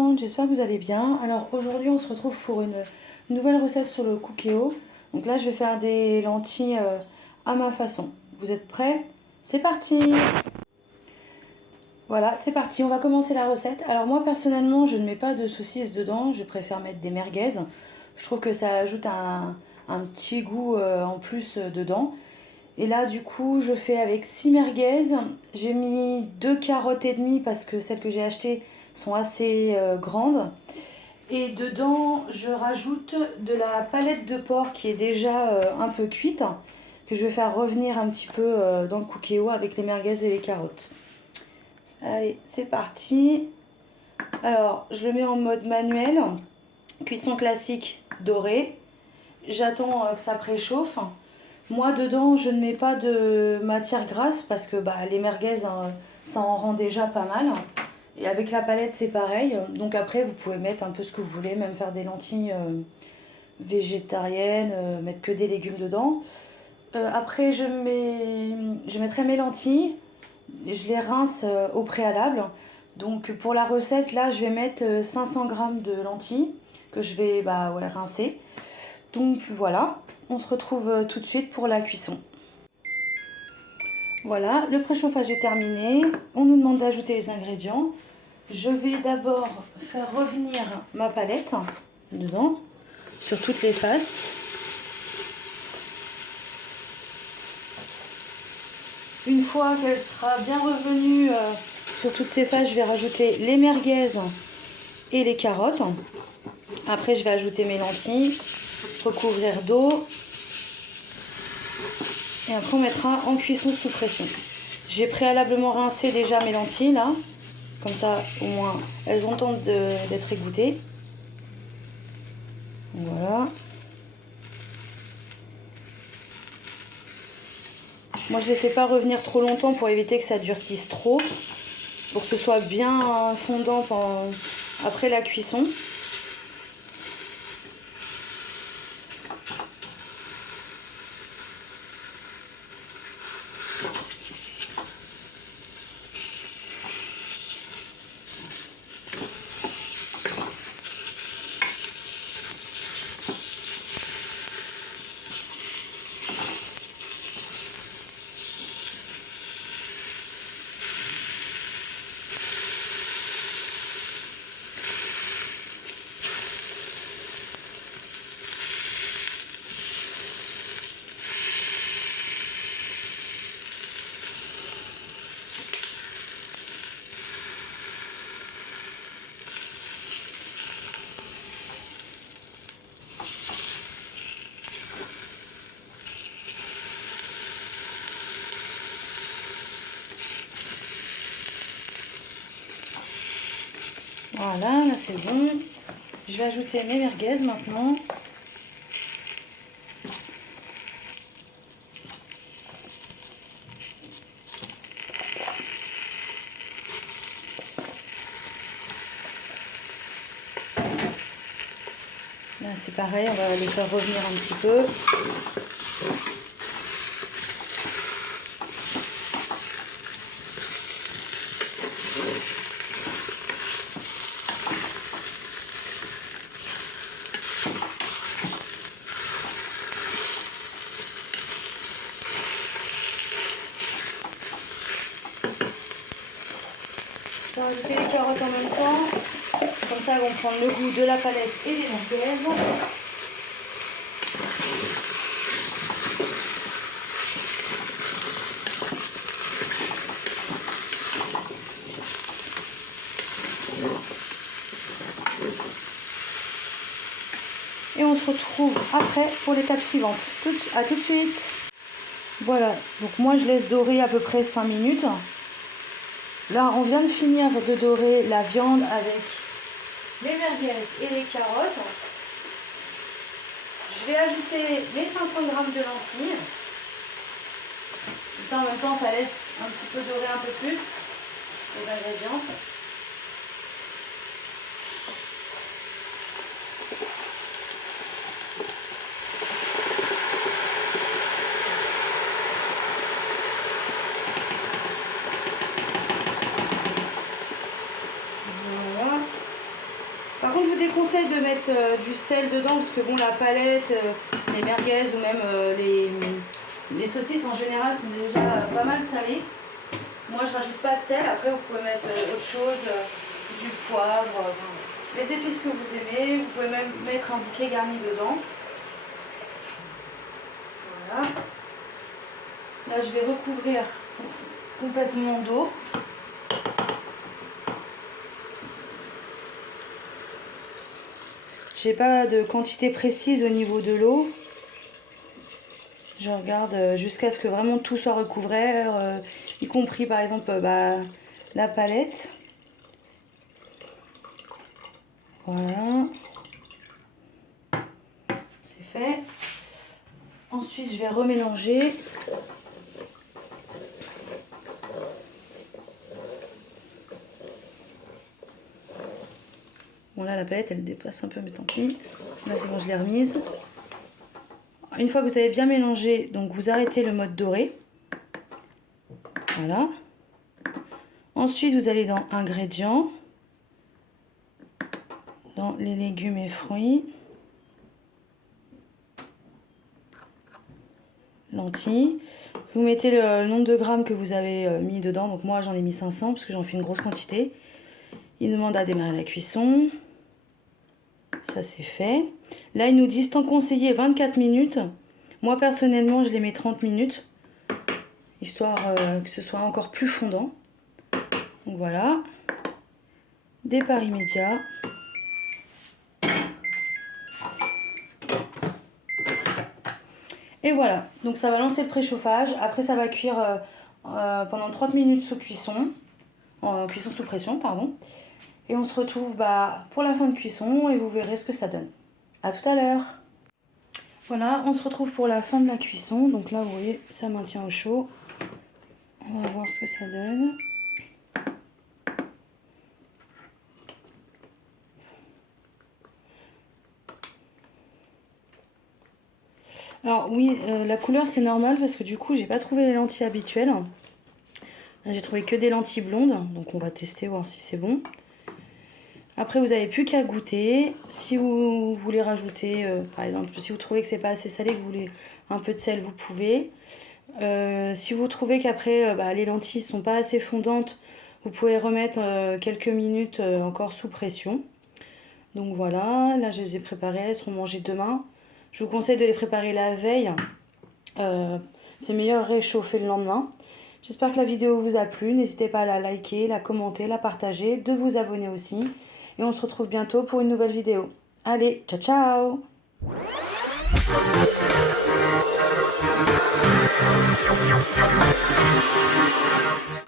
monde, j'espère que vous allez bien. Alors aujourd'hui on se retrouve pour une nouvelle recette sur le Cookéo. Donc là je vais faire des lentilles à ma façon. Vous êtes prêts? C'est parti! Voilà, c'est parti, on va commencer la recette. Alors moi personnellement je ne mets pas de saucisses dedans, je préfère mettre des merguez. Je trouve que ça ajoute un petit goût en plus dedans. Et là du coup je fais avec 6 merguez. J'ai mis 2 carottes et demie parce que celles que j'ai achetées sont assez grandes. Et dedans je rajoute de la palette de porc qui est déjà un peu cuite, que je vais faire revenir un petit peu dans le Cookéo avec les merguez et les carottes. Allez, c'est parti. Alors je le mets en mode manuel, cuisson classique dorée. J'attends que ça préchauffe. Moi dedans je ne mets pas de matière grasse parce que les merguez ça en rend déjà pas mal. Et avec la palette c'est pareil. Donc après vous pouvez mettre un peu ce que vous voulez, même faire des lentilles végétariennes, mettre que des légumes dedans. Après je mettrai mes lentilles, je les rince au préalable. Donc pour la recette là je vais mettre 500 g de lentilles que je vais rincer. Donc voilà, on se retrouve tout de suite pour la cuisson. Voilà, le préchauffage est terminé. On nous demande d'ajouter les ingrédients. Je vais d'abord faire revenir ma palette dedans, sur toutes les faces. Une fois qu'elle sera bien revenue sur toutes ces faces, je vais rajouter les merguez et les carottes. Après, je vais ajouter mes lentilles, recouvrir d'eau. Et après, on mettra en cuisson sous pression. J'ai préalablement rincé déjà mes lentilles là. Comme ça, au moins, elles ont le temps d'être égouttées. Voilà. Moi, je ne les fais pas revenir trop longtemps pour éviter que ça durcisse trop. Pour que ce soit bien fondant après la cuisson. Voilà, là c'est bon. Je vais ajouter mes merguez maintenant. Là c'est pareil, on va les faire revenir un petit peu. Je vais rajouter les carottes en même temps. Comme ça, elles vont prendre le goût de la palette et des merguez. Et on se retrouve après pour l'étape suivante. À tout de suite. Voilà, donc moi je laisse dorer à peu près 5 minutes. Là, on vient de finir de dorer la viande avec les merguez et les carottes. Je vais ajouter les 500 g de lentilles. Comme ça, en même temps, ça laisse un petit peu dorer un peu plus les ingrédients. Par contre, je vous déconseille de mettre du sel dedans parce que bon, la palette, les merguez ou même les saucisses en général sont déjà pas mal salées. Moi, je rajoute pas de sel. Après, vous pouvez mettre autre chose, du poivre, les épices que vous aimez. Vous pouvez même mettre un bouquet garni dedans. Voilà. Là, je vais recouvrir complètement d'eau. J'ai pas de quantité précise au niveau de l'eau. Je regarde jusqu'à ce que vraiment tout soit recouvert, y compris par exemple la palette. Voilà. C'est fait. Ensuite, je vais remélanger. Bon là, la palette, elle dépasse un peu, mais tant pis. Là, c'est bon, je l'ai remise. Une fois que vous avez bien mélangé, donc vous arrêtez le mode doré. Voilà. Ensuite, vous allez dans ingrédients, dans les légumes et fruits, lentilles. Vous mettez le nombre de grammes que vous avez mis dedans. Donc moi, j'en ai mis 500 parce que j'en fais une grosse quantité. Il demande à démarrer la cuisson. Ça, c'est fait. Là, ils nous disent temps conseillé 24 minutes. Moi, personnellement, je les mets 30 minutes. Histoire que ce soit encore plus fondant. Donc voilà. Départ immédiat. Et voilà. Donc ça va lancer le préchauffage. Après, ça va cuire pendant 30 minutes sous cuisson. En cuisson sous pression, pardon. Et on se retrouve pour la fin de cuisson et vous verrez ce que ça donne. À tout à l'heure. Voilà, on se retrouve pour la fin de la cuisson. Donc là, vous voyez, ça maintient au chaud. On va voir ce que ça donne. Alors oui, la couleur c'est normal parce que du coup, j'ai pas trouvé les lentilles habituelles. Là, j'ai trouvé que des lentilles blondes. Donc on va tester, voir si c'est bon. Après, vous n'avez plus qu'à goûter. Si vous voulez rajouter, par exemple, si vous trouvez que c'est pas assez salé, que vous voulez un peu de sel, vous pouvez. Si vous trouvez qu'après, les lentilles sont pas assez fondantes, vous pouvez remettre quelques minutes encore sous pression. Donc voilà, là je les ai préparées, elles seront mangées demain. Je vous conseille de les préparer la veille. C'est meilleur réchauffer le lendemain. J'espère que la vidéo vous a plu. N'hésitez pas à la liker, la commenter, la partager, de vous abonner aussi. Et on se retrouve bientôt pour une nouvelle vidéo. Allez, ciao ciao!